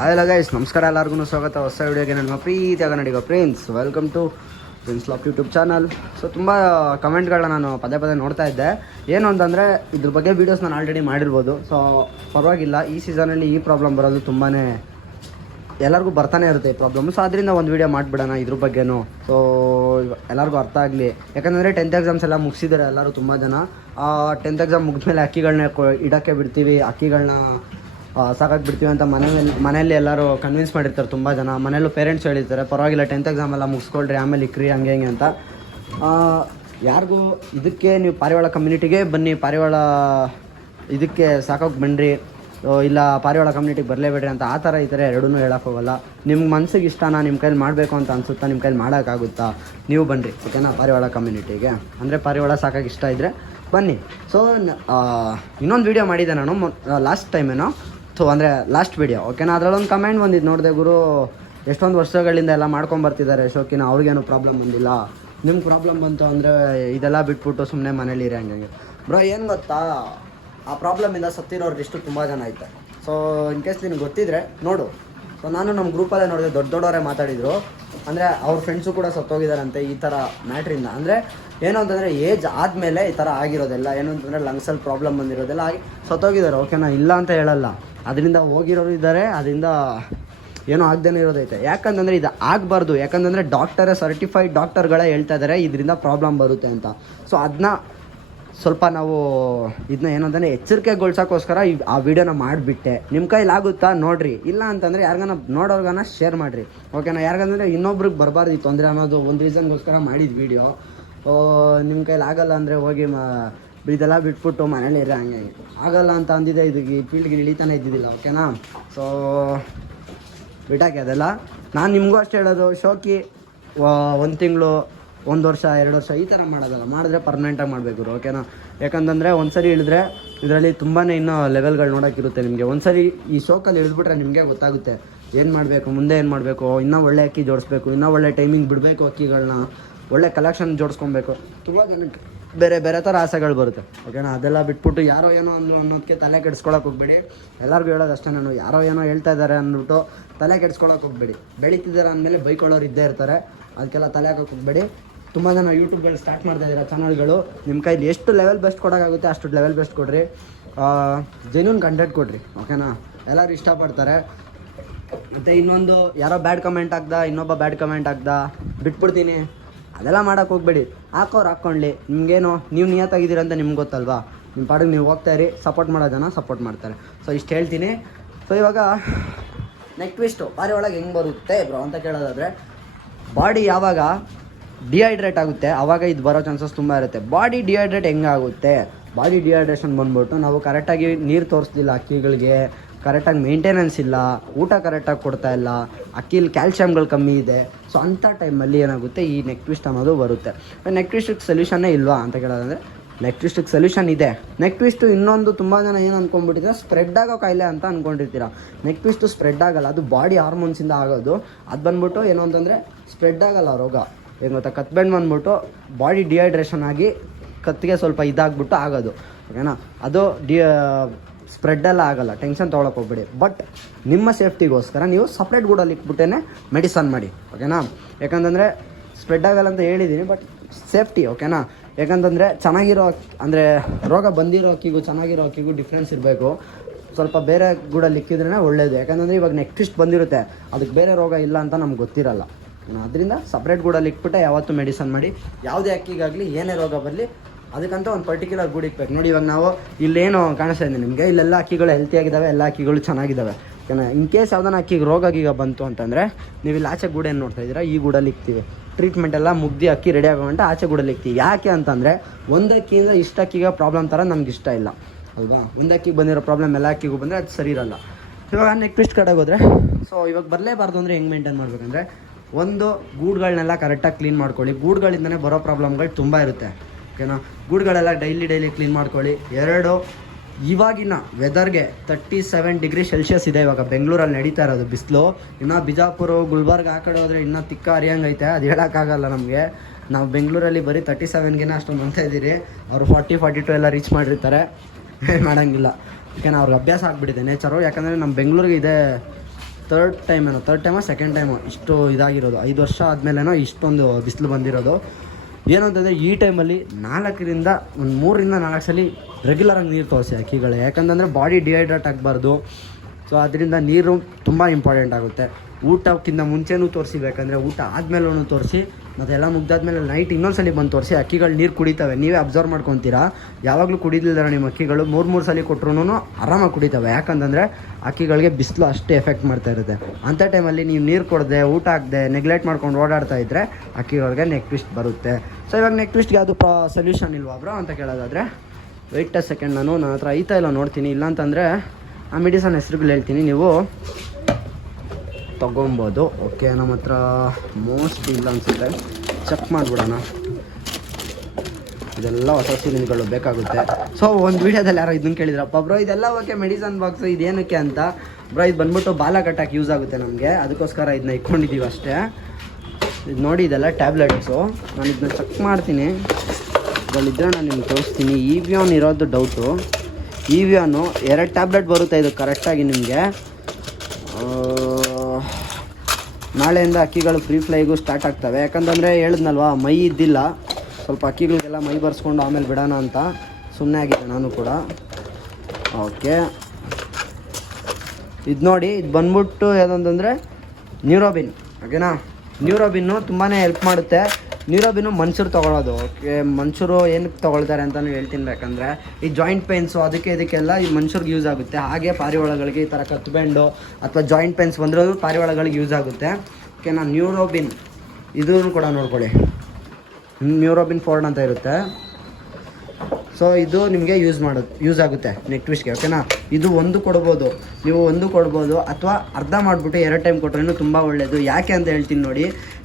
Hi guys ನಮಸ್ಕಾರ ಎಲ್ಲರಿಗೂ ಸ್ವಾಗತ. ಹೊಸ ವಿಡಿಯೋಗೆ ನನ್ನ ಪ್ರೀತಿಯಾಗ Kannadiga Prince. Welcome to Prince lock YouTube channel so ತುಂಬ ಕಮೆಂಟ್ಗಳನ್ನ ನಾನು ಪದೇ ಪದೇ ನೋಡ್ತಾ ಇದ್ದೆ. ಏನು ಅಂತಂದರೆ, ಇದ್ರ ಬಗ್ಗೆ ವೀಡಿಯೋಸ್ ನಾನು ಆಲ್ರೆಡಿ ಮಾಡಿರ್ಬೋದು. ಸೊ ಪರವಾಗಿಲ್ಲ. ಈ ಸೀಸನಲ್ಲಿ ಈ ಪ್ರಾಬ್ಲಮ್ ಬರೋದು ತುಂಬಾ ಎಲ್ಲರಿಗೂ ಬರ್ತಾನೆ ಇರುತ್ತೆ ಈ ಪ್ರಾಬ್ಲಮ್ ಸೊ ಅದರಿಂದ ಒಂದು ವೀಡಿಯೋ ಮಾಡಿಬಿಡೋಣ ಇದ್ರ ಬಗ್ಗೆನೂ. ಸೊ ಎಲ್ಲರಿಗೂ ಅರ್ಥ ಆಗಲಿ. ಯಾಕಂದರೆ ಟೆಂತ್ ಎಕ್ಸಾಮ್ಸ್ ಎಲ್ಲ ಮುಗಿಸಿದ್ದಾರೆ ಎಲ್ಲರೂ ತುಂಬ ಜನ. ಟೆಂತ್ ಎಕ್ಸಾಮ್ ಮುಗಿದ್ಮೇಲೆ ಅಕ್ಕಿಗಳನ್ನ ಇಡೋಕ್ಕೆ ಬಿಡ್ತೀವಿ. ಅಕ್ಕಿಗಳನ್ನ ಸಾಕಾಗಿ ಬಿಡ್ತೀವಿ ಅಂತ ಮನೆಯಲ್ಲಿ ಮನೆಯಲ್ಲಿ ಎಲ್ಲರೂ ಕನ್ವಿನ್ಸ್ ಮಾಡಿರ್ತಾರೆ ತುಂಬ ಜನ. ಮನೆಯಲ್ಲೂ ಪೇರೆಂಟ್ಸ್ ಹೇಳಿರ್ತಾರೆ, ಪರವಾಗಿಲ್ಲ ಟೆಂತ್ ಎಕ್ಸಾಮ್ ಎಲ್ಲ ಮುಗಿಸ್ಕೊಳ್ರಿ, ಆಮೇಲೆ ಇಕ್ರಿ, ಹಂಗೆ, ಹಿಂಗೆ ಅಂತ. ಯಾರಿಗೂ ಇದಕ್ಕೆ ನೀವು ಪಾರಿವಾಳ ಕಮ್ಯುನಿಟಿಗೆ ಬನ್ನಿ. ಪಾರಿವಾಳ ಇದಕ್ಕೆ ಸಾಕಾಗಿ ಬನ್ನಿರಿ ಇಲ್ಲ, ಪಾರಿವಾಳ ಕಮ್ಯುನಿಟಿಗೆ ಬರಲೇಬೇಡ್ರಿ ಅಂತ ಆ ಥರ ಈ ಥರ ಎರಡೂ ಹೋಗಲ್ಲ. ನಿಮ್ಗೆ ಮನ್ಸಿಗೆ ಇಷ್ಟನಾ ನಿಮ್ಮ ಕೈಲಿ ಮಾಡಬೇಕು ಅಂತ ಅನ್ಸುತ್ತಾ? ನಿಮ್ಮ ಕೈಲಿ ಮಾಡೋಕ್ಕಾಗುತ್ತಾ? ನೀವು ಬನ್ನಿರಿ ಓಕೆನಾ? ಪಾರಿವಾಳ ಕಮ್ಯುನಿಟಿಗೆ ಅಂದರೆ ಪಾರಿವಾಳ ಸಾಕಾಗಿ ಇಷ್ಟ ಇದ್ದರೆ ಬನ್ನಿ. ಸೊ ಇನ್ನೊಂದು ವೀಡಿಯೋ ಮಾಡಿದ್ದೆ ನಾನು ಲಾಸ್ಟ್ ಟೈಮೇನೋ ಸೊ ಅಂದರೆ ಲಾಸ್ಟ್ ವೀಡಿಯೋ ಓಕೆನಾ ಅದರಲ್ಲೊಂದು ಕಮೆಂಟ್ ಬಂದಿದ್ದು ನೋಡಿದೆ ಗುರು ಎಷ್ಟೊಂದು ವರ್ಷಗಳಿಂದ ಎಲ್ಲ ಮಾಡ್ಕೊಂಡು ಬರ್ತಿದ್ದಾರೆ ಶೋಕಿನ ಅವ್ರಿಗೇನು ಪ್ರಾಬ್ಲಮ್ ಬಂದಿಲ್ಲ. ನಿಮ್ಗೆ ಪ್ರಾಬ್ಲಮ್ ಬಂತು ಅಂದರೆ ಇದೆಲ್ಲ ಬಿಟ್ಬಿಟ್ಟು ಸುಮ್ಮನೆ ಮನೇಲಿ ಇರಿ ಹಂಗೆ ಬ್ರೋ ಏನು ಗೊತ್ತಾ? ಆ ಪ್ರಾಬ್ಲಮಿಂದ ಸತ್ತಿರೋರು ಲಿಸ್ಟು ತುಂಬ ಜನ ಐತೆ ಸೊ ಇನ್ ಕೇಸ್ ನಿನಗೆ ಗೊತ್ತಿದ್ರೆ, ನೋಡು. ಸೊ ನಾನು ನಮ್ಮ ಗ್ರೂಪಲ್ಲೇ ನೋಡಿದೆ ದೊಡ್ಡ ದೊಡ್ಡವರೇ ಮಾತಾಡಿದರು. ಅಂದರೆ ಅವ್ರ ಫ್ರೆಂಡ್ಸು ಕೂಡ ಸತ್ತೋಗಿದ್ದಾರಂತೆ ಈ ಥರ ಮ್ಯಾಟ್ರಿಂದ ಅಂದರೆ ಏನು ಅಂತಂದರೆ ಏಜ್ ಆದಮೇಲೆ ಈ ಥರ ಆಗಿರೋದೆಲ್ಲ, ಏನು ಅಂತಂದರೆ ಲಂಗ್ಸಲ್ಲಿ ಪ್ರಾಬ್ಲಮ್ ಬಂದಿರೋದೆಲ್ಲ ಆಗಿ ಸತ್ತೋಗಿದ್ದಾರೆ. ಓಕೆನಾ ಇಲ್ಲ ಅಂತ ಹೇಳಲ್ಲ. ಅದರಿಂದ ಹೋಗಿರೋರು ಇದ್ದಾರೆ, ಅದರಿಂದ ಏನೂ ಆಗ್ದೇನೆ ಇರೋದೈತೆ. ಯಾಕಂತಂದರೆ ಇದು ಆಗಬಾರ್ದು. ಯಾಕಂತಂದರೆ ಡಾಕ್ಟರೇ ಸರ್ಟಿಫೈಡ್ ಡಾಕ್ಟರ್ಗಳೇ ಹೇಳ್ತಾ ಇದ್ದಾರೆ ಇದರಿಂದ ಪ್ರಾಬ್ಲಮ್ ಬರುತ್ತೆ ಅಂತ. ಸೊ ಅದನ್ನ ಸ್ವಲ್ಪ ನಾವು ಇದನ್ನ ಏನಂತಂದರೆ ಎಚ್ಚರಿಕೆಗೊಳ್ಸೋಕ್ಕೋಸ್ಕರ ಈ ಆ ವಿಡಿಯೋನ ಮಾಡಿಬಿಟ್ಟೆ. ನಿಮ್ಮ ಕೈಲಿ ಆಗುತ್ತಾ? ನೋಡ್ರಿ. ಇಲ್ಲ ಅಂತಂದರೆ ಯಾರಿಗಾನ ನೋಡೋರ್ಗಾನ ಶೇರ್ ಮಾಡಿರಿ. ಓಕೆನಾ ಯಾರಿಗಂದ್ರೆ ಇನ್ನೊಬ್ರಿಗೆ ಬರಬಾರ್ದು ಈ ತೊಂದರೆ ಅನ್ನೋದು ಒಂದು ರೀಸನ್ಗೋಸ್ಕರ ಮಾಡಿದ ವಿಡಿಯೋ ನಿಮ್ಮ ಕೈಲಿ ಆಗಲ್ಲ ಅಂದರೆ ಹೋಗಿ ಮ ಇದೆಲ್ಲ ಬಿಟ್ಬಿಟ್ಟು ಮನೇಲಿ ಇರೋ ಹಂಗೆ. ಆಗಲ್ಲ ಅಂತ ಅಂದಿದ್ದೆ ಇದಕ್ಕೆ ಈ ಫೀಲ್ಡ್ಗೆ ಇಳಿತಾನೆ ಇದ್ದಿದ್ದಿಲ್ಲ ಓಕೆನಾ ಸೊ ಬಿಟ್ಟಾಕಿ ಅದೆಲ್ಲ. ನಾನು ನಿಮಗೂ ಅಷ್ಟೇ ಹೇಳೋದು, ಶೋಕಿ ಒಂದು ತಿಂಗಳು, ಒಂದು ವರ್ಷ, ಎರಡು ವರ್ಷ ಈ ಥರ ಮಾಡೋದಲ್ಲ. ಮಾಡಿದ್ರೆ ಪರ್ಮನೆಂಟಾಗಿ ಮಾಡಬೇಕು ಓಕೆನಾ ಯಾಕಂತಂದರೆ ಒಂದ್ಸರಿ ಇಳಿದ್ರೆ ಇದರಲ್ಲಿ ತುಂಬಾ ಇನ್ನೂ ಲೆವೆಲ್ಗಳು ನೋಡೋಕ್ಕಿರುತ್ತೆ ನಿಮಗೆ. ಒಂದ್ಸರಿ ಈ ಶೋಕಲ್ಲಿ ಇಳಿದ್ಬಿಟ್ರೆ ನಿಮಗೆ ಗೊತ್ತಾಗುತ್ತೆ. ಏನು ಮಾಡಬೇಕು, ಮುಂದೆ ಏನು ಮಾಡಬೇಕು, ಇನ್ನೂ ಒಳ್ಳೆ ಅಕ್ಕಿ ಜೋಡಿಸ್ಬೇಕು, ಇನ್ನೂ ಒಳ್ಳೆ ಟೈಮಿಂಗ್ ಬಿಡಬೇಕು ಅಕ್ಕಿಗಳನ್ನ ಒಳ್ಳೆ ಕಲೆಕ್ಷನ್ ಜೋಡಿಸ್ಕೊಬೇಕು. ತುಂಬ ಜನಕ್ಕೆ ಬೇರೆ ಬೇರೆ ಥರ ಆಸೆಗಳು ಬರುತ್ತೆ. ಓಕೆನಾ ಅದೆಲ್ಲ ಬಿಟ್ಬಿಟ್ಟು ಯಾರೋ ಏನೋ ಅಂದ್ರು ಅನ್ನೋದಕ್ಕೆ ತಲೆ ಕೆಡಿಸ್ಕೊಳಕ್ಕೆ ಹೋಗ್ಬೇಡಿ. ಎಲ್ಲರಿಗೂ ಹೇಳೋದು ಅಷ್ಟೇ ನಾನು. ಯಾರೋ ಏನೋ ಹೇಳ್ತಾ ಇದ್ದಾರೆ ಅಂದ್ಬಿಟ್ಟು ತಲೆ ಕೆಡಿಸ್ಕೊಳಕ್ಕೆ ಹೋಗ್ಬೇಡಿ. ಬೆಳೀತಿದ್ದಾರೆ ಅಂದಮೇಲೆ ಬೈಕೊಳ್ಳೋರು ಇದ್ದೇ ಇರ್ತಾರೆ. ಅದಕ್ಕೆಲ್ಲ ತಲೆ ಹಾಕೋಕೆ ಹೋಗ್ಬೇಡಿ. ತುಂಬ ಜನ ಯೂಟ್ಯೂಬ್ಗಳು ಸ್ಟಾರ್ಟ್ ಮಾಡ್ತಾ ಇದ್ದಾರೆ ಚಾನಲ್ಗಳು ನಿಮ್ಮ ಕೈಲಿ ಎಷ್ಟು ಲೆವೆಲ್ ಬೆಸ್ಟ್ ಕೊಡೋಕ್ಕಾಗುತ್ತೆ ಅಷ್ಟು ಲೆವೆಲ್ ಬೆಸ್ಟ್ ಕೊಡ್ರಿ. ಜೆನ್ಯೂನ್ ಕಂಟೆಂಟ್ ಕೊಡ್ರಿ. ಓಕೆನಾ ಎಲ್ಲರೂ ಇಷ್ಟಪಡ್ತಾರೆ. ಮತ್ತು ಇನ್ನೊಂದು, ಯಾರೋ ಬ್ಯಾಡ್ ಕಮೆಂಟ್ ಹಾಕ್ದ, ಇನ್ನೊಬ್ಬ ಬ್ಯಾಡ್ ಕಮೆಂಟ್ ಹಾಕ್ದ, ಬಿಟ್ಬಿಡ್ತೀನಿ. ಅದೆಲ್ಲ ಮಾಡೋಕೆ ಹೋಗ್ಬೇಡಿ. ಹಾಕೋರು ಹಾಕ್ಕೊಳ್ಳಿ ನಿಮಗೇನು ನೀವು ನಿಯತ್ತಾಗಿದ್ದೀರ ಅಂತ ನಿಮ್ಗೆ ಗೊತ್ತಲ್ವಾ? ನಿಮ್ಮ ಪಾಡಿಗೆ ನೀವು ಹೋಗ್ತಾ ಇರಿ ಸಪೋರ್ಟ್ ಮಾಡೋ ಜನ ಸಪೋರ್ಟ್ ಮಾಡ್ತಾರೆ. ಸೊ ಇಷ್ಟು ಹೇಳ್ತೀನಿ. ಸೊ ಇವಾಗ ನೆಕ್ ಟ್ವಿಸ್ಟು ಬಾರಿ ಒಳಗೆ ಹೆಂಗೆ ಬರುತ್ತೆ ಬ್ರೋ ಅಂತ ಕೇಳೋದಾದರೆ ಬಾಡಿ ಯಾವಾಗ ಡಿಹೈಡ್ರೇಟ್ ಆಗುತ್ತೆ ಆವಾಗ ಇದು ಬರೋ ಚಾನ್ಸಸ್ ತುಂಬ ಇರುತ್ತೆ. ಬಾಡಿ ಡಿಹೈಡ್ರೇಟ್ ಹೆಂಗಾಗುತ್ತೆ ಬಾಡಿ ಡಿಹೈಡ್ರೇಷನ್ ಬಂದ್ಬಿಟ್ಟು ನಾವು ಕರೆಕ್ಟಾಗಿ ನೀರು ತೋರಿಸ್ಲಿಲ್ಲ, ಅಕ್ಕಿಗಳಿಗೆ. ಕರೆಕ್ಟಾಗಿ ಮೇಂಟೆನೆನ್ಸ್ ಇಲ್ಲ, ಊಟ ಕರೆಕ್ಟಾಗಿ ಕೊಡ್ತಾ ಇಲ್ಲ, ಅಕ್ಕಿಲಿ ಕ್ಯಾಲ್ಶಿಯಮ್ಗಳು ಕಮ್ಮಿ ಇದೆ. ಸೊ ಅಂಥ ಟೈಮಲ್ಲಿ ಏನಾಗುತ್ತೆ, ಈ ನೆಕ್ ಟ್ವಿಸ್ಟ್ ಅನ್ನೋದು ಬರುತ್ತೆ. ನೆಕ್ ಟ್ವಿಸ್ಟಿಗೆ ಸೊಲ್ಯೂಷನ್ನೇ ಇಲ್ವಾ ಅಂತ ಕೇಳೋದಂದರೆ ನೆಕ್ ಟ್ವಿಸ್ಟಿಗೆ ಸೊಲ್ಯೂಷನ್ ಇದೆ. ನೆಕ್ ಟ್ವಿಸ್ಟು ಇನ್ನೊಂದು ತುಂಬ ಜನ ಏನು ಅಂದ್ಕೊಂಡ್ಬಿಟ್ಟಿದ್ರೆ ಸ್ಪ್ರೆಡ್ ಆಗೋ ಕಾಯಿಲೆ ಅಂತ ಅಂದ್ಕೊಂಡಿರ್ತೀರ ನೆಕ್ ಟ್ವಿಸ್ಟು ಸ್ಪ್ರೆಡ್ ಆಗಲ್ಲ, ಅದು ಬಾಡಿ ಹಾರ್ಮೋನ್ಸಿಂದ ಆಗೋದು. ಅದು ಬಂದ್ಬಿಟ್ಟು ಏನು ಅಂತಂದರೆ ಸ್ಪ್ರೆಡ್ ಆಗಲ್ಲ ರೋಗ. ಏನು ಗೊತ್ತಾ ಕತ್ಬೆಂಡ್ ಬಂದ್ಬಿಟ್ಟು ಬಾಡಿ ಡಿಹೈಡ್ರೇಷನ್ ಆಗಿ ಕತ್ತಿಗೆ ಸ್ವಲ್ಪ ಇದಾಗ್ಬಿಟ್ಟು ಆಗೋದು. ಓಕೆನಾ ಅದು ಡಿ ಸ್ಪ್ರೆಡ್ ಎಲ್ಲ ಆಗಲ್ಲ ಟೆನ್ಷನ್ ತೊಗೊಳಕ್ಕೆ ಹೋಗ್ಬೇಡಿ. ಬಟ್ ನಿಮ್ಮ ಸೇಫ್ಟಿಗೋಸ್ಕರ ನೀವು ಸಪ್ರೇಟ್ ಗೂಡಲ್ಲಿ ಇಟ್ಬಿಟ್ಟೇ ಮೆಡಿಸನ್ ಮಾಡಿ ಓಕೆನಾ ಯಾಕಂತಂದರೆ ಸ್ಪ್ರೆಡ್ ಆಗಲ್ಲ ಅಂತ ಹೇಳಿದ್ದೀನಿ ಬಟ್ ಸೇಫ್ಟಿ ಓಕೆನಾ ಯಾಕಂತಂದರೆ ಚೆನ್ನಾಗಿರೋ, ಅಂದರೆ ರೋಗ ಬಂದಿರೋ ಅಕ್ಕಿಗೂ ಚೆನ್ನಾಗಿರೋ ಅಕ್ಕಿಗೂ ಡಿಫ್ರೆನ್ಸ್ ಇರಬೇಕು. ಸ್ವಲ್ಪ ಬೇರೆ ಗೂಡಲ್ಲಿ ಇಕ್ಕಿದ್ರೇ ಒಳ್ಳೇದು. ಯಾಕಂತಂದರೆ ಇವಾಗ ನೆಕ್ಸ್ಟ್ ಬಂದಿರುತ್ತೆ. ಅದಕ್ಕೆ ಬೇರೆ ರೋಗ ಇಲ್ಲ ಅಂತ ನಮ್ಗೆ ಗೊತ್ತಿರಲ್ಲ. ಅದರಿಂದ ಸಪ್ರೇಟ್ ಗೂಡಲ್ಲಿ ಇಟ್ಬಿಟ್ಟೆ ಯಾವತ್ತೂ ಮೆಡಿಸನ್ ಮಾಡಿ. ಯಾವುದೇ ಅಕ್ಕಿಗಾಗಲಿ ಏನೇ ರೋಗ ಬರಲಿ ಅದಕ್ಕಂತ ಒಂದು ಪರ್ಟಿಕ್ಯುಲರ್ ಗೂಡು ಇಕ್ಬೇಕು ನೋಡಿ ಇವಾಗ ನಾವು ಇಲ್ಲೇನು ಕಾಣಿಸ್ತಾ ಇದೆ ನಿಮಗೆ. ಇಲ್ಲೆಲ್ಲ ಅಕ್ಕಿಗಳು ಹೆಲ್ತಿ ಆಗಿದ್ದಾವೆ ಎಲ್ಲ ಅಕ್ಕಿಗಳು ಚೆನ್ನಾಗಿದ್ದಾವೆ ಓಕೆನಾ ಇನ್ ಕೇಸ್ ಯಾವ್ದಾನ ಅಕ್ಕಿಗೆ ರೋಗ ಗೀಗ ಬಂತು ಅಂತಂದರೆ ನೀವು ಇಲ್ಲಿ ಆಚೆ ಗೂಡು ಏನು ನೋಡ್ತಾ ಇದ್ದೀರಾ? ಈ ಗೂಡಲ್ಲಿ ಇಕ್ತೀವಿ. ಟ್ರೀಟ್ಮೆಂಟ್ ಎಲ್ಲ ಮುಗ್ದಿ ಅಕ್ಕಿ ರೆಡಿ ಆಗೋಗಂಟ ಆಚೆ ಗೂಡಲ್ಲಿ ಇಕ್ತೀವಿ. ಯಾಕೆ ಅಂತಂದರೆ ಒಂದು ಅಕ್ಕಿಯಿಂದ ಇಷ್ಟು ಅಕ್ಕಿಗೆ ಪ್ರಾಬ್ಲಮ್ ಥರ ನಮ್ಗೆ ಇಷ್ಟ ಇಲ್ಲ. ಅಲ್ವಾ ಒಂದು ಅಕ್ಕಿಗೆ ಬಂದಿರೋ ಪ್ರಾಬ್ಲಮ್ ಎಲ್ಲ ಅಕ್ಕಿಗೂ ಬಂದರೆ ಅದು ಸರಿ ಇರಲ್ಲ. ಇವಾಗ ನೆಕ್ಸ್ಟ್ ಕಡೆಗೆ ಹೋದರೆ ಸೊ ಇವಾಗ ಬರಲೇಬಾರ್ದು ಅಂದರೆ ಹೆಂಗೆ ಮೇಂಟೈನ್ ಮಾಡಬೇಕಂದ್ರೆ, ಒಂದು ಗೂಡುಗಳನ್ನೆಲ್ಲ ಕರೆಕ್ಟಾಗಿ ಕ್ಲೀನ್ ಮಾಡ್ಕೊಳ್ಳಿ. ಗೂಡುಗಳಿಂದನೇ ಬರೋ ಪ್ರಾಬ್ಲಮ್ಗಳು ತುಂಬ ಇರುತ್ತೆ. ಓಕೆನಾ? ಗೂಡುಗಳೆಲ್ಲ ಡೈಲಿ ಡೈಲಿ ಕ್ಲೀನ್ ಮಾಡ್ಕೊಳ್ಳಿ. ಎರಡು, ಇವಾಗಿನ ವೆದರ್ಗೆ ತರ್ಟಿ ಸೆವೆನ್ ಡಿಗ್ರಿ ಸೆಲ್ಸಿಯಸ್ ಇದೆ ಇವಾಗ. ಬೆಂಗಳೂರಲ್ಲಿ ನಡೀತಾ ಇರೋದು ಬಿಸಿಲು. ಇನ್ನು ಬಿಜಾಪುರ, ಗುಲ್ಬರ್ಗ ಆ ಕಡೆ ಹೋದರೆ ಇನ್ನೂ ತಿಕ್ಕ ಹರಿಯಂಗೈತೆ. ಅದು ಹೇಳೋಕ್ಕಾಗಲ್ಲ ನಮಗೆ. ನಾವು ಬೆಂಗಳೂರಲ್ಲಿ ಬರೀ ತರ್ಟಿ ಸೆವೆನ್ಗೆ ಅಷ್ಟೊಂದು ಅಂತ ಇದ್ದೀರಿ. ಅವರು ಫಾರ್ಟಿ ಫಾರ್ಟಿ ಟು ಎಲ್ಲ ರೀಚ್ ಮಾಡಿರ್ತಾರೆ. ಮಾಡೋಂಗಿಲ್ಲ. ಯಾಕೆಂದ್ರೆ ಅವ್ರಿಗೆ ಅಭ್ಯಾಸ ಆಗಿಬಿಟ್ಟಿದೆ ನೇಚರು ಯಾಕಂದರೆ ನಮ್ಮ ಬೆಂಗಳೂರಿಗೆ ಇದೆ ತರ್ಡ್ ಟೈಮ್ ಏನೋ ತರ್ಡ್ ಟೈಮೋ ಸೆಕೆಂಡ್ ಟೈಮು ಇಷ್ಟು ಇದಾಗಿರೋದು. ಐದು ವರ್ಷ ಆದಮೇಲೆನೋ ಇಷ್ಟೊಂದು ಬಿಸಿಲು ಬಂದಿರೋದು. ಏನು ಅಂತಂದರೆ ಈ ಟೈಮಲ್ಲಿ ನಾಲ್ಕರಿಂದ, ಒಂದು ಮೂರರಿಂದ ನಾಲ್ಕು ಸಲ ರೆಗ್ಯುಲರಾಗಿ ನೀರು ತೋರಿಸಿ ಅಕ್ಕಿಗಳು. ಯಾಕಂತಂದರೆ ಬಾಡಿ ಡಿಹೈಡ್ರೇಟ್ ಆಗಬಾರ್ದು. ಸೊ ಅದರಿಂದ ನೀರು ತುಂಬ ಇಂಪಾರ್ಟೆಂಟ್ ಆಗುತ್ತೆ. ಊಟಕ್ಕಿಂತ ಮುಂಚೆನೂ ತೋರಿಸಿ, ಬೇಕಂದರೆ ಊಟ ಆದಮೇಲೂ ತೋರಿಸಿ ಎಲ್ಲ ಮುಗ್ದಾದ್ಮೇಲೆ ನೈಟ್ ಇನ್ನೊಂದ್ಸಲಿ ಬಂದು ತೋರಿಸಿ, ಅಕ್ಕಿಗಳು ನೀರು ಕುಡಿತವೆ. ನೀವೇ ಅಬ್ಸರ್ವ್ ಮಾಡ್ಕೊತೀರಾ? ಯಾವಾಗಲೂ ಕುಡಿದಿಲ್ಲ ನಿಮ್ಮ ಅಕ್ಕಿಗಳು. ಮೂರು ಮೂರು ಸಲ ಕೊಟ್ರು ಆರಾಮಾಗಿ ಕುಡಿತವೆ. ಯಾಕಂತಂದರೆ ಅಕ್ಕಿಗಳಿಗೆ ಬಿಸಿಲು ಅಷ್ಟೇ ಎಫೆಕ್ಟ್ ಮಾಡ್ತಾ ಇರುತ್ತೆ. ಅಂಥ ಟೈಮಲ್ಲಿ ನೀವು ನೀರು ಕೊಡದೆ, ಊಟ ಹಾಕದೆ ನೆಗ್ಲೆಕ್ಟ್ ಮಾಡ್ಕೊಂಡು ಓಡಾಡ್ತಾ ಇದ್ದರೆ ಅಕ್ಕಿಗಳಿಗೆ ನೆಕ್ ಟ್ವಿಸ್ಟ್ ಬರುತ್ತೆ. ಸೊ ಇವಾಗ ನೆಕ್ ಟ್ವಿಸ್ಟ್ಗೆ ಅದು ಸೊಲ್ಯೂಷನ್ ಇಲ್ವಾ ಬ್ರೋ ಅಂತ ಕೇಳೋದಾದರೆ ವೆಯ್ಟ್ ಅ ಸೆಕೆಂಡ್ ನಾನು ನನ್ನ ಹತ್ರ ಐತಾ ಇಲ್ಲ ನೋಡ್ತೀನಿ. ಇಲ್ಲಾಂತಂದರೆ ಆ ಮೆಡಿಸನ್ ಹೆಸರುಗಳು ಹೇಳ್ತೀನಿ. ನೀವು ತೊಗೊಬೋದು. ಓಕೆ ನಮ್ಮ ಹತ್ರ ಮೋಸ್ಟ್ ಇಲ್ಲ ಅನಿಸುತ್ತೆ. ಚೆಕ್ ಮಾಡಿಬಿಡೋಣ. ಇದೆಲ್ಲ ಹೊಸ ಸಿಲಿಂಡ್ಗಳು ಬೇಕಾಗುತ್ತೆ. ಸೊ ಒಂದು ವೀಡಿಯೋದಲ್ಲಿ ಯಾರೋ ಇದನ್ನು ಕೇಳಿದ್ರಪ್ಪ, ಬ್ರೋ, ಇದೆಲ್ಲ ಓಕೆ ಮೆಡಿಸನ್ ಬಾಕ್ಸ್ ಇದೇನಕ್ಕೆ ಅಂತ? ಬ್ರೋ, ಇದು ಬಂದ್ಬಿಟ್ಟು ಬಾಲ ಕಟ್ಟಕ್ಕೆ ಯೂಸ್ ಆಗುತ್ತೆ ನಮಗೆ. ಅದಕ್ಕೋಸ್ಕರ ಇದನ್ನ ಇಟ್ಕೊಂಡಿದ್ದೀವಿ ಅಷ್ಟೇ. ಇದು ನೋಡಿ, ಇದೆಲ್ಲ ಟ್ಯಾಬ್ಲೆಟ್ಸು ನಾನು ಇದನ್ನ ಚೆಕ್ ಮಾಡ್ತೀನಿ. ಇದರಲ್ಲಿದ್ದರೆ ನಾನು ನಿಮ್ಗೆ ತೋರಿಸ್ತೀನಿ. ಇ ಆನ್ ಇರೋದು ಡೌಟು ಇ ಆನು ಎರಡು ಟ್ಯಾಬ್ಲೆಟ್ ಬರುತ್ತೆ ಇದು ಕರೆಕ್ಟಾಗಿ ನಿಮಗೆ. ನಾಳೆಯಿಂದ ಅಕ್ಕಿಗಳು ಫ್ರೀ ಫ್ಲೈಗೂ ಸ್ಟಾರ್ಟ್ ಆಗ್ತವೆ. ಯಾಕಂತಂದರೆ ಹೇಳಿದ್ನಲ್ವಾ, ಮೈ ಇದ್ದಿಲ್ಲ. ಸ್ವಲ್ಪ ಅಕ್ಕಿಗಳಿಗೆಲ್ಲ ಮೈ ಬರ್ಸ್ಕೊಂಡು ಆಮೇಲೆ ಬಿಡೋಣ ಅಂತ. ಸುಮ್ಮನೆ ಆಗಿದೆ ನಾನು ಕೂಡ. ಓಕೆ. ಇದು ನೋಡಿ, ಇದು ಬಂದ್ಬಿಟ್ಟು ಯಾವುದಂತಂದರೆ ನ್ಯೂರೋಬಿನ್ ಓಕೆನಾ ನ್ಯೂರೋಬಿನ್ನು ತುಂಬಾ ಹೆಲ್ಪ್ ಮಾಡುತ್ತೆ. ನ್ಯೂರೋಬಿನ್ನು ಮನ್ಸೂರು ತೊಗೊಳೋದು. ಮನುಷ್ಯರು ಏನಕ್ಕೆ ತೊಗೊಳ್ತಾರೆ ಅಂತಲೂ ಹೇಳ್ತೀನಿ ಬೇಕಂದರೆ, ಈ ಜಾಯಿಂಟ್ ಪೇನ್ಸು ಅದಕ್ಕೆ ಇದಕ್ಕೆಲ್ಲ ಈ ಮನುಷ್ಯರಿಗೆ ಯೂಸ್ ಆಗುತ್ತೆ. ಹಾಗೆ ಪಾರಿವಾಳಗಳಿಗೆ ಈ ಥರ ಕತ್ಬೆಂಡು ಅಥವಾ ಜಾಯಿಂಟ್ ಪೇನ್ಸ್ ಬಂದಿರೋದು ಪಾರಿವಾಳಗಳಿಗೆ ಯೂಸ್ ಆಗುತ್ತೆ. ಓಕೆ, ನಾನು ನ್ಯೂರೋಬಿನ್ ಇದನ್ನು ಕೂಡ ನೋಡ್ಕೊಳ್ಳಿ. ನ್ಯೂರೋಬಿನ್ ಫೋರ್ಡ್ ಅಂತ ಇರುತ್ತೆ. ಸೊ ಇದು ನಿಮಗೆ ಯೂಸ್ ಮಾಡೋದು ಯೂಸ್ ಆಗುತ್ತೆ ನೆಕ್ ವಿಶ್ಗೆ ಓಕೆನಾ ಇದು ಒಂದು ಕೊಡ್ಬೋದು. ನೀವು ಒಂದು ಕೊಡ್ಬೋದು, ಅಥವಾ ಅರ್ಧ ಮಾಡಿಬಿಟ್ಟು ಎರಡು ಟೈಮ್ ಕೊಟ್ರೂ ತುಂಬ ಒಳ್ಳೆಯದು ಯಾಕೆ ಅಂತ ಹೇಳ್ತೀನಿ ನೋಡಿ,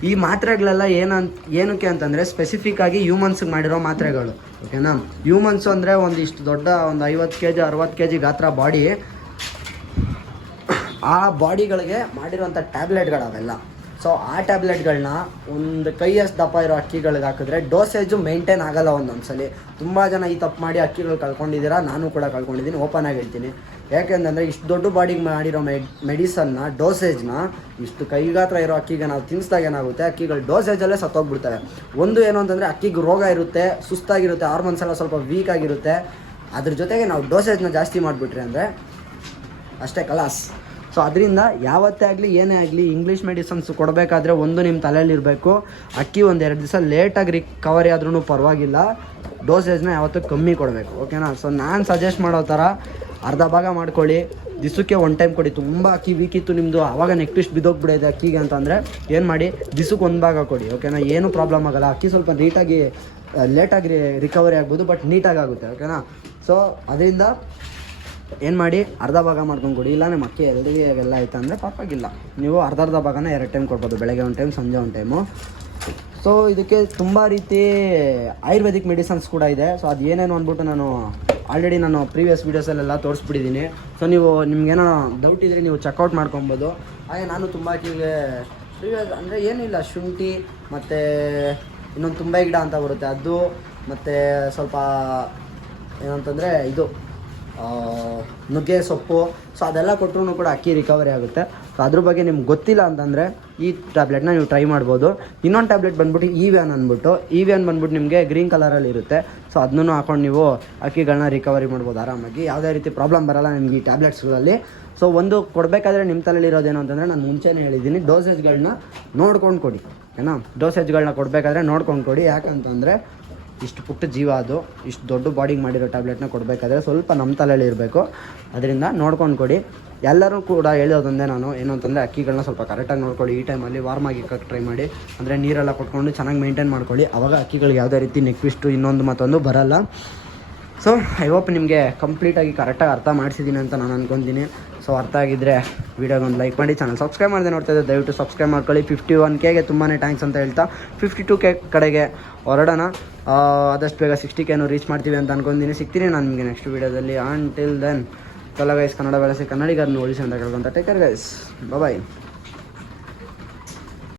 ಈ ಮಾತ್ರೆಗಳೆಲ್ಲ ಏನಂತ, ಏನಕ್ಕೆ ಅಂತಂದರೆ ಸ್ಪೆಸಿಫಿಕ್ ಆಗಿ ಹ್ಯೂಮನ್ಸ್ಗೆ ಮಾಡಿರೋ ಮಾತ್ರೆಗಳು ಓಕೆನಾ ಹ್ಯೂಮನ್ಸು ಅಂದರೆ ಒಂದು ಇಷ್ಟು ದೊಡ್ಡ ಒಂದು ಐವತ್ತು ಕೆ ಜಿ ಅರವತ್ತು ಕೆ ಜಿ ಗಾತ್ರ ಬಾಡಿ ಆ ಬಾಡಿಗಳಿಗೆ ಮಾಡಿರೋಂಥ ಟ್ಯಾಬ್ಲೆಟ್ಗಳು ಅವೆಲ್ಲ ಸೊ ಆ ಟ್ಯಾಬ್ಲೆಟ್ಗಳನ್ನ ಒಂದು ಕೈಯಷ್ಟು ದಪ್ಪ ಇರೋ ಅಕ್ಕಿಗಳಿಗೆ ಹಾಕಿದ್ರೆ ಡೋಸೇಜು ಮೇಂಟೈನ್ ಆಗಲ್ಲ ಒಂದೊಂದ್ಸಲಿ. ತುಂಬ ಜನ ಈ ತಪ್ಪು ಮಾಡಿ ಅಕ್ಕಿಗಳು ಕಳ್ಕೊಂಡಿದ್ದೀರಾ? ನಾನು ಕೂಡ ಕಳ್ಕೊಂಡಿದ್ದೀನಿ ಓಪನ್ ಆಗಿ ಹೇಳ್ತೀನಿ. ಯಾಕೆಂತಂದರೆ ಇಷ್ಟು ದೊಡ್ಡ ಬಾಡಿಗೆ ಮಾಡಿರೋ ಮೆಡ್ ಮೆಡಿಸನ್ನ ಡೋಸೇಜ್ನ ಇಷ್ಟು ಕೈಗಾತ್ರ ಇರೋ ಅಕ್ಕಿಗೆ ನಾವು ತಿನ್ನಿಸ್ದಾಗ ಏನಾಗುತ್ತೆ? ಅಕ್ಕಿಗಳು ಡೋಸೇಜಲ್ಲೇ ಸತ್ತೋಗ್ಬಿಡ್ತವೆ ಒಂದು ಏನು ಅಂತಂದರೆ ಅಕ್ಕಿಗೆ ರೋಗ ಇರುತ್ತೆ, ಸುಸ್ತಾಗಿರುತ್ತೆ ಹಾರ್ಮೋನ್ಸ್ ಎಲ್ಲ ಸ್ವಲ್ಪ ವೀಕ್ ಆಗಿರುತ್ತೆ. ಅದ್ರ ಜೊತೆಗೆ ನಾವು ಡೋಸೇಜ್ನ ಜಾಸ್ತಿ ಮಾಡಿಬಿಟ್ರಿ ಅಂದರೆ ಅಷ್ಟೇ ಕಲಾಸ್. ಸೊ ಅದರಿಂದ ಯಾವತ್ತೇ ಆಗಲಿ, ಏನೇ ಆಗಲಿ ಇಂಗ್ಲೀಷ್ ಮೆಡಿಸನ್ಸ್ ಕೊಡಬೇಕಾದ್ರೆ ಒಂದು ನಿಮ್ಮ ತಲೆಯಲ್ಲಿರಬೇಕು ಅಕ್ಕಿ ಒಂದು ಎರಡು ದಿವಸ ಲೇಟಾಗಿ ರಿಕವರಿ ಆದ್ರೂ ಪರವಾಗಿಲ್ಲ. ಡೋಸೇಜ್ನ ಯಾವತ್ತೂ ಕಮ್ಮಿ ಕೊಡಬೇಕು ಓಕೆನಾ ಸೊ ನಾನು ಸಜೆಸ್ಟ್ ಮಾಡೋ ಥರ ಅರ್ಧ ಭಾಗ ಮಾಡ್ಕೊಳ್ಳಿ. ದಿಸಕ್ಕೆ ಒನ್ ಟೈಮ್ ಕೊಡಿ. ತುಂಬ ಅಕ್ಕಿ ವೀಕ್ ಇತ್ತು ನಿಮ್ಮದು ಆವಾಗ ನೆಕ್ಸ್ಟ್ ಬಿದ್ದೋಗ್ಬಿಡೋದು ಅಕ್ಕಿಗೆ ಅಂತಂದರೆ ಏನು ಮಾಡಿ? ದಿಸಕ್ಕೆ ಒಂದು ಭಾಗ ಕೊಡಿ ಓಕೆನಾ ಏನೂ ಪ್ರಾಬ್ಲಮ್ ಆಗಲ್ಲ. ಅಕ್ಕಿ ಸ್ವಲ್ಪ ನೀಟಾಗಿ ಲೇಟಾಗಿ ರಿಕವರಿ ಆಗ್ಬೋದು ಬಟ್ ನೀಟಾಗಿ ಆಗುತ್ತೆ ಓಕೆನಾ ಸೊ ಅದರಿಂದ ಏನು ಮಾಡಿ, ಅರ್ಧ ಭಾಗ ಮಾಡ್ಕೊಂಡು ಕೊಡಿ. ಇಲ್ಲ ನಿಮ್ಮ ಅಕ್ಕಿ ಎಲ್ರಿಗೆ ಎಲ್ಲ ಆಯ್ತು ಅಂದರೆ ಪರವಾಗಿಲ್ಲ ನೀವು ಅರ್ಧ ಅರ್ಧ ಭಾಗನ ಎರಡು ಟೈಮ್ ಕೊಡ್ಬೋದು. ಬೆಳಗ್ಗೆ ಒಂದು ಟೈಮ್ ಸಂಜೆ ಒಂದು ಟೈಮು ಸೊ ಇದಕ್ಕೆ ತುಂಬ ರೀತಿ ಆಯುರ್ವೇದಿಕ್ ಮೆಡಿಸನ್ಸ್ ಕೂಡ ಇದೆ. ಸೊ ಅದು ಏನೇನು ಅಂದ್ಬಿಟ್ಟು ನಾನು ಆಲ್ರೆಡಿ ನಾನು ಪ್ರೀವಿಯಸ್ ವೀಡಿಯೋಸಲ್ಲೆಲ್ಲ ತೋರಿಸ್ಬಿಟ್ಟಿದ್ದೀನಿ ಸೊ ನೀವು ನಿಮ್ಗೇನೋ ಡೌಟ್ ಇದ್ದರೆ ನೀವು ಚೆಕ್ಔಟ್ ಮಾಡ್ಕೊಬೋದು. ಹಾಗೆ ನಾನು ತುಂಬ ಅಕ್ಕಿಗೆ ಪ್ರೀವಿಯಸ್ ಅಂದರೆ ಏನಿಲ್ಲ, ಶುಂಠಿ ಮತ್ತು ಇನ್ನೊಂದು ತುಂಬ ಗಿಡ ಅಂತ ಬರುತ್ತೆ. ಅದು ಮತ್ತು ಸ್ವಲ್ಪ ಏನಂತಂದರೆ ಇದು. ನುಗ್ಗೆ ಸೊಪ್ಪು ಸೊ ಅದೆಲ್ಲ ಕೊಟ್ಟರು ಕೂಡ ಅಕ್ಕಿ ರಿಕವರಿ ಆಗುತ್ತೆ. ಸೊ ಅದ್ರ ಬಗ್ಗೆ ನಿಮ್ಗೆ ಗೊತ್ತಿಲ್ಲ ಅಂತಂದರೆ ಈ ಟ್ಯಾಬ್ಲೆಟ್ನ ನೀವು ಟ್ರೈ ಮಾಡ್ಬೋದು. ಇನ್ನೊಂದು ಟ್ಯಾಬ್ಲೆಟ್ ಬಂದ್ಬಿಟ್ಟು ಈ ವ್ಯಾನ್ ಅಂದ್ಬಿಟ್ಟು. ಇ ವ್ಯಾನ್ ಬಂದ್ಬಿಟ್ಟು ನಿಮಗೆ ಗ್ರೀನ್ ಕಲರಲ್ಲಿ ಇರುತ್ತೆ. ಸೊ ಅದನ್ನು ಹಾಕೊಂಡು ನೀವು ಅಕ್ಕಿಗಳನ್ನ ರಿಕವರಿ ಮಾಡ್ಬೋದು ಆರಾಮಾಗಿ. ಯಾವುದೇ ರೀತಿ ಪ್ರಾಬ್ಲಮ್ ಬರಲ್ಲ ನಿಮ್ಗೆ ಈ ಟ್ಯಾಬ್ಲೆಟ್ಸ್ಗಳಲ್ಲಿ ಸೊ ಒಂದು ಕೊಡಬೇಕಾದ್ರೆ ನಿಮ್ಮ ತಲೆಯಲ್ಲಿರೋದೇನು ಅಂತಂದರೆ ನಾನು ಮುಂಚೆನೇ ಹೇಳಿದ್ದೀನಿ. ಡೋಸೇಜ್ಗಳನ್ನ ನೋಡ್ಕೊಂಡು ಕೊಡಿ. ಏನಾ? ಡೋಸೇಜ್ಗಳನ್ನ ಕೊಡಬೇಕಾದ್ರೆ ನೋಡ್ಕೊಂಡು ಕೊಡಿ. ಯಾಕಂತಂದರೆ ಇಷ್ಟು ಪುಟ್ಟ ಜೀವ ಅದು, ಇಷ್ಟು ದೊಡ್ಡ ಬಾಡಿಗೆ ಮಾಡಿರೋ ಟ್ಯಾಬ್ಲೆಟ್ನ ಕೊಡಬೇಕಾದ್ರೆ ಸ್ವಲ್ಪ ನಮ್ಮ ತಲೆಯಲ್ಲಿ ಇರಬೇಕು. ಅದರಿಂದ ನೋಡ್ಕೊಂಡು ಕೊಡಿ. ಎಲ್ಲರೂ ಕೂಡ ಹೇಳೋದೊಂದೇ ನಾನು, ಏನು ಅಂತಂದರೆ ಅಕ್ಕಿಗಳನ್ನ ಸ್ವಲ್ಪ ಕರೆಕ್ಟಾಗಿ ನೋಡ್ಕೊಳ್ಳಿ. ಈ ಟೈಮಲ್ಲಿ ವಾರ್ಮ್ ಆಗಿ ಇಕ್ಕಕ್ಕೆ ಟ್ರೈ ಮಾಡಿ. ಅಂದರೆ ನೀರೆಲ್ಲ ಕೊಟ್ಕೊಂಡು ಚೆನ್ನಾಗಿ ಮೇಂಟೈನ್ ಮಾಡ್ಕೊಳ್ಳಿ. ಅವಾಗ ಅಕ್ಕಿಗಳಿಗೆ ಯಾವುದೇ ರೀತಿ ನೆಕ್ ಟ್ವಿಸ್ಟು ಇನ್ನೊಂದು ಮತ್ತೊಂದು ಬರಲ್ಲ. ಸೊ ಐ ಹೋಪ್ ನಿಮಗೆ ಕಂಪ್ಲೀಟಾಗಿ ಕರೆಕ್ಟಾಗಿ ಅರ್ಥ ಮಾಡಿಸಿದ್ದೀನಿ ಅಂತ ನಾನು ಅನ್ಕೊತೀನಿ. ಸೊ ಅರ್ಥ ಆಗಿದ್ದರೆ ವೀಡಿಯೋಗೆ ಒಂದು ಲೈಕ್ ಮಾಡಿ ಚಾನಲ್ ಸಬ್ಸ್ಕ್ರೈಬ್ ಮಾಡಿದೆ ನೋಡ್ತಾ ಇದ್ದೆ ದಯವಿಟ್ಟು ಸಬ್ಸ್ಕ್ರೈಬ್ ಮಾಡ್ಕೊಳ್ಳಿ. ಫಿಫ್ಟಿ ಒನ್ ಕೆಗೆ ತುಂಬಾ ಥ್ಯಾಂಕ್ಸ್ ಅಂತ ಹೇಳ್ತಾ ಫಿಫ್ಟಿ ಟು ಕೆ ಕಡೆಗೆ ಹೊರಡೋಣ. ಆದಷ್ಟು ಬೇಗ ಸಿಕ್ಸ್ಟಿ ಕೆನೂ ರೀಚ್ ಮಾಡ್ತೀವಿ ಅಂತ ಅನ್ಕೊಂಡಿನಿ ಸಿಗ್ತೀನಿ ನಾನು ನಿಮಗೆ ನೆಕ್ಸ್ಟ್ ವೀಡಿಯೋದಲ್ಲಿ ಆನ್ ಟಿಲ್ ದೆನ್ ಕಲಗೈಸ್ ಗೈಸ್ ಕನ್ನಡ ಬೆಳೆಸಿ, ಕನ್ನಡಿಗರನ್ನು ಉಳಿಸಿ ಅಂತ ಕೇಳ್ಕೊಂತ. Taker guys bye